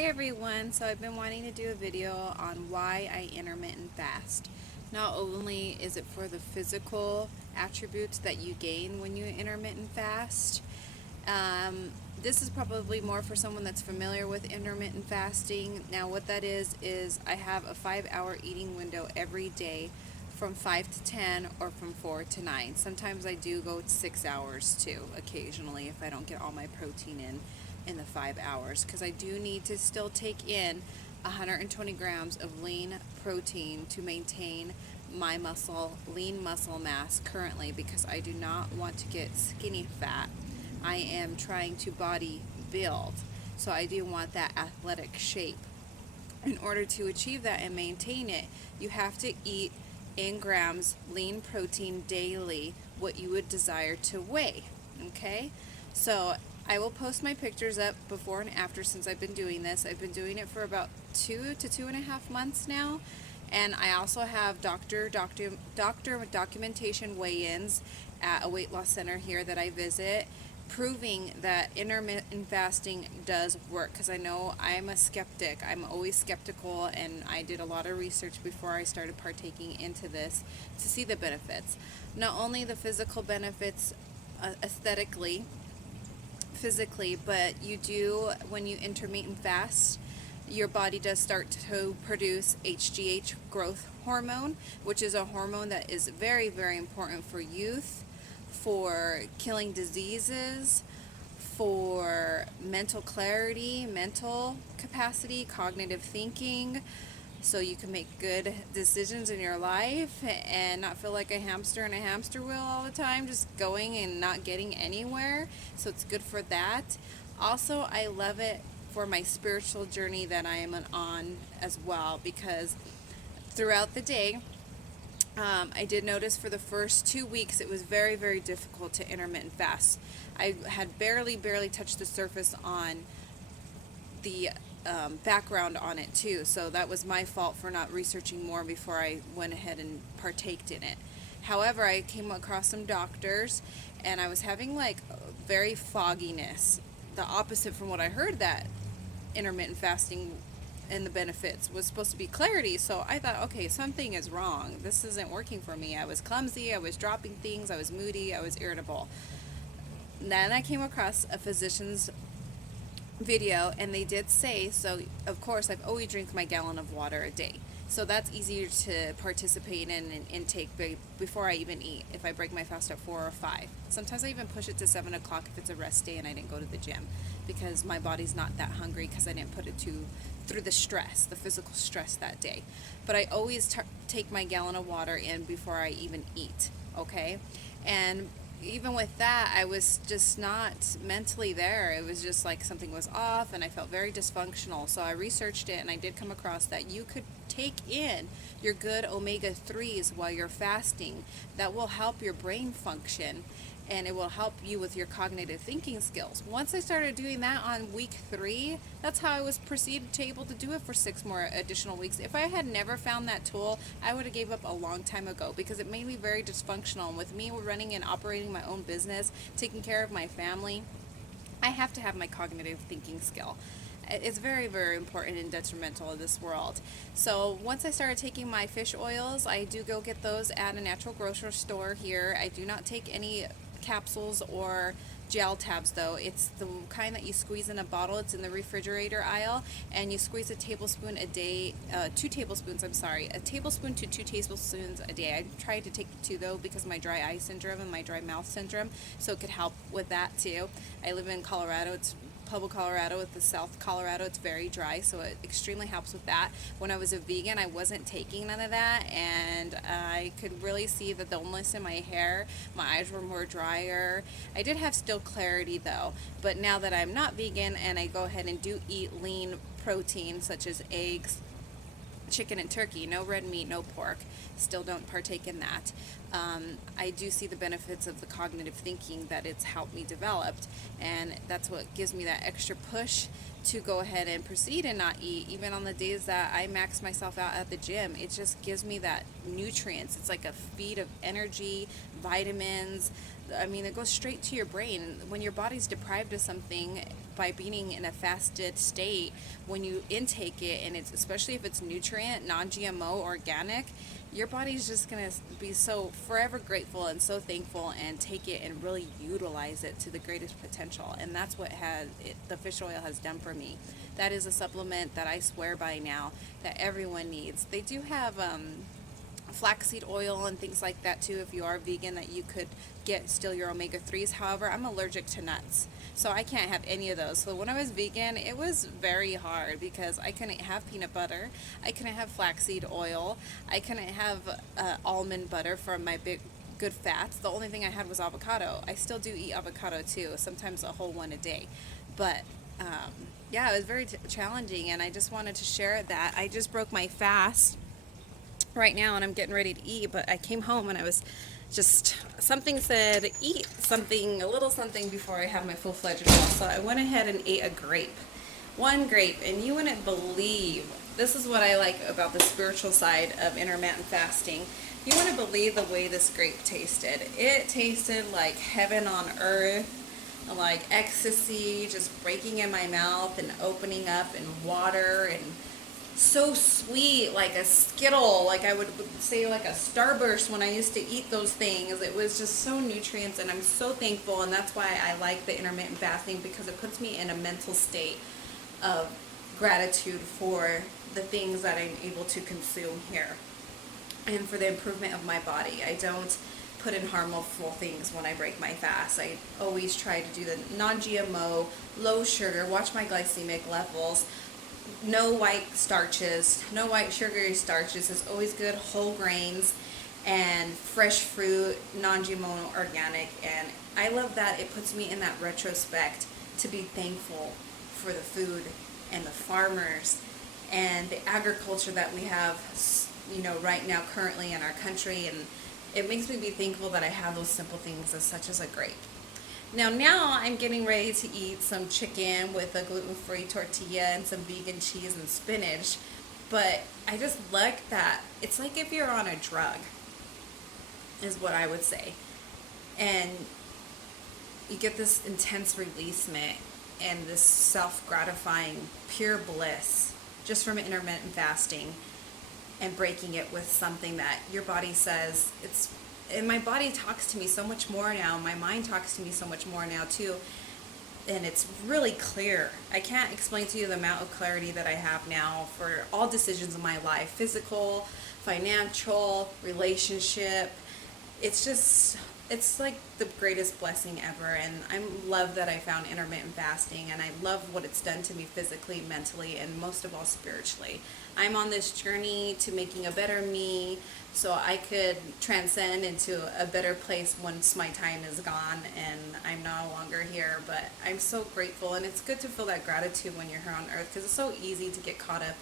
Hi everyone, so I've been wanting to do a video on why I intermittent fast. Not only is it for the physical attributes that you gain when you intermittent fast, this is probably more for someone that's familiar with intermittent fasting. Now what that is I have a 5-hour eating window every day from 5 to 10 or from 4 to 9. Sometimes I do go 6 hours too, occasionally, if I don't get all my protein in the 5 hours, because I do need to still take in 120 grams of lean protein to maintain my lean muscle mass currently, because I do not want to get skinny fat. I am trying to body build, so I do want that athletic shape. In order to achieve that and maintain it, you have to eat in grams lean protein daily, what you would desire to weigh. Okay, so I will post my pictures up before and after. Since I've been doing this, I've been doing it for about 2 to 2.5 months now, and I also have doctor documentation weigh-ins at a weight loss center here that I visit, proving that intermittent fasting does work, because I know I'm a skeptic. I'm always skeptical, and I did a lot of research before I started partaking into this to see the benefits. Not only the physical benefits aesthetically, physically, but you do, when you intermittent fast, your body does start to produce HGH, growth hormone, which is a hormone that is very, very important for youth, for killing diseases, for mental clarity, mental capacity, cognitive thinking, so you can make good decisions in your life and not feel like a hamster in a hamster wheel all the time, just going and not getting anywhere. So it's good for that. Also, I love it for my spiritual journey that I am on as well, because throughout the day, I did notice for the first 2 weeks it was very, very difficult to intermittent fast. I had barely touched the surface on the background on it too, so that was my fault for not researching more before I went ahead and partaked in it. However, I came across some doctors, and I was having like very fogginess, the opposite from what I heard that intermittent fasting and the benefits was supposed to be clarity. So I thought, okay, something is wrong. This isn't working for me. I was clumsy, I was dropping things, I was moody, I was irritable. Then I came across a physician's video, and they did say, so of course I've always drink my gallon of water a day, so that's easier to participate in and intake before I even eat. If I break my fast at 4 or 5, sometimes I even push it to 7 o'clock if it's a rest day and I didn't go to the gym, because my body's not that hungry, because I didn't put it through the stress, the physical stress that day. But I always take my gallon of water in before I even eat. Okay, and even with that, I was just not mentally there. It was just like something was off, and I felt very dysfunctional. So I researched it, and I did come across that you could take in your good omega-3s while you're fasting. That will help your brain function, and it will help you with your cognitive thinking skills. Once I started doing that on week 3, that's how I was proceeded to able to do it for 6 more additional weeks. If I had never found that tool, I would have gave up a long time ago, because it made me very dysfunctional. And with me running and operating my own business, taking care of my family, I have to have my cognitive thinking skill. It's very, very important and detrimental in this world. So once I started taking my fish oils, I do go get those at a natural grocery store here. I do not take any capsules or gel tabs, though. It's the kind that you squeeze in a bottle. It's in the refrigerator aisle, and you squeeze a tablespoon a day, 2 tablespoons, I'm sorry, a tablespoon to 2 tablespoons a day. I tried to take 2 though, because my dry eye syndrome and my dry mouth syndrome, so it could help with that too. I live in Colorado. It's Pueblo, Colorado, with the South Colorado. It's very dry, so it extremely helps with that. When I was a vegan, I wasn't taking none of that, and I could really see the dullness in my hair. My eyes were more drier. I did have still clarity though, but now that I'm not vegan and I go ahead and do eat lean protein, such as eggs, chicken and turkey, no red meat, no pork, still don't partake in that. I do see the benefits of the cognitive thinking that it's helped me develop, and that's what gives me that extra push to go ahead and proceed and not eat, even on the days that I max myself out at the gym. It just gives me that nutrients. It's like a feed of energy, vitamins, I mean, it goes straight to your brain. When your body's deprived of something by being in a fasted state, when you intake it, and it's, especially if it's nutrient, non-GMO, organic, your body's just going to be so forever grateful and so thankful, and take it and really utilize it to the greatest potential. And that's what the fish oil has done for me. That is a supplement that I swear by now that everyone needs. They do have flaxseed oil and things like that too, if you are vegan, that you could get still your omega-3s. However, I'm allergic to nuts, so I can't have any of those. So when I was vegan, it was very hard because I couldn't have peanut butter, I couldn't have flaxseed oil, I couldn't have almond butter from my big good fats. The only thing I had was avocado. I still do eat avocado too, sometimes a whole one a day. But yeah, it was very challenging, and I just wanted to share that. I just broke my fast right now, and I'm getting ready to eat, but I came home and I was just, something said eat something, a little something, before I have my full-fledged meal. So I went ahead and ate a grape, one grape, and you wouldn't believe, this is what I like about the spiritual side of intermittent fasting, you wouldn't believe the way this grape tasted. It tasted like heaven on earth, like ecstasy, just breaking in my mouth and opening up, and water, and so sweet, like a Skittle, like I would say like a Starburst when I used to eat those things. It was just so nutrients, and I'm so thankful, and that's why I like the intermittent fasting, because it puts me in a mental state of gratitude for the things that I'm able to consume here, and for the improvement of my body. I don't put in harmful things when I break my fast. I always try to do the non-GMO, low sugar, watch my glycemic levels, no white starches, no white sugary starches. Is always good, whole grains and fresh fruit, non-GMO, organic. And I love that it puts me in that retrospect to be thankful for the food and the farmers and the agriculture that we have, you know, right now currently in our country. And it makes me be thankful that I have those simple things as such as a grape. Now I'm getting ready to eat some chicken with a gluten-free tortilla and some vegan cheese and spinach. But I just like that. It's like if you're on a drug, is what I would say. And you get this intense releasement and this self-gratifying pure bliss just from intermittent fasting, and breaking it with something that your body says it's. And my body talks to me so much more now. My mind talks to me so much more now too. And it's really clear. I can't explain to you the amount of clarity that I have now for all decisions in my life. Physical, financial, relationship. It's just, it's like the greatest blessing ever. And I love that I found intermittent fasting. And I love what it's done to me physically, mentally, and most of all spiritually. I'm on this journey to making a better me, so I could transcend into a better place once my time is gone and I'm no longer here. But I'm so grateful, and it's good to feel that gratitude when you're here on earth, because it's so easy to get caught up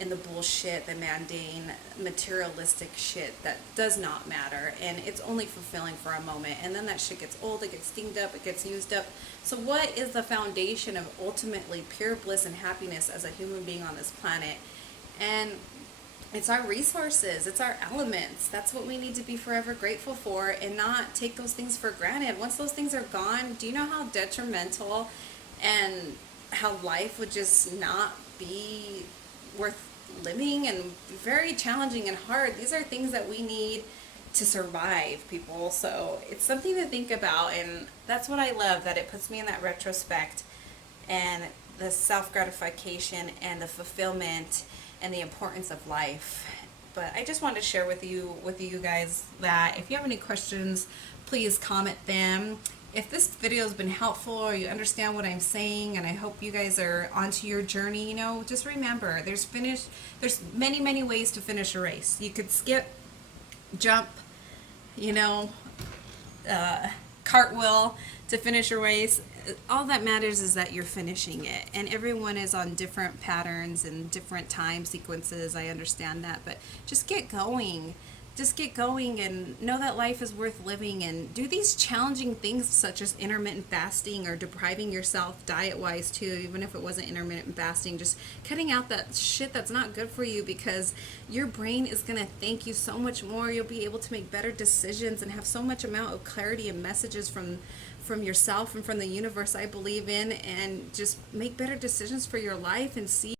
in the bullshit, the mundane, materialistic shit that does not matter, and it's only fulfilling for a moment, and then that shit gets old, it gets steamed up, it gets used up. So what is the foundation of ultimately pure bliss and happiness as a human being on this planet? And it's our resources, it's our elements. That's what we need to be forever grateful for, and not take those things for granted. Once those things are gone, do you know how detrimental and how life would just not be worth living, and very challenging and hard? These are things that we need to survive, people. So it's something to think about, and that's what I love, that it puts me in that retrospect and the self-gratification and the fulfillment and the importance of life. But I just wanted to share with you guys that if you have any questions, please comment them. If this video has been helpful, or you understand what I'm saying, and I hope you guys are onto your journey, you know, just remember, there's many ways to finish a race. You could skip, jump, you know, cartwheel to finish a race. All that matters is that you're finishing it, and everyone is on different patterns and different time sequences. I understand that, but just get going. just get going and know that life is worth living, and do these challenging things such as intermittent fasting or depriving yourself diet wise too, even if it wasn't intermittent fasting, just cutting out that shit that's not good for you, because your brain is going to thank you so much more. You'll be able to make better decisions and have so much amount of clarity and messages from yourself and from the universe I believe in, and just make better decisions for your life and see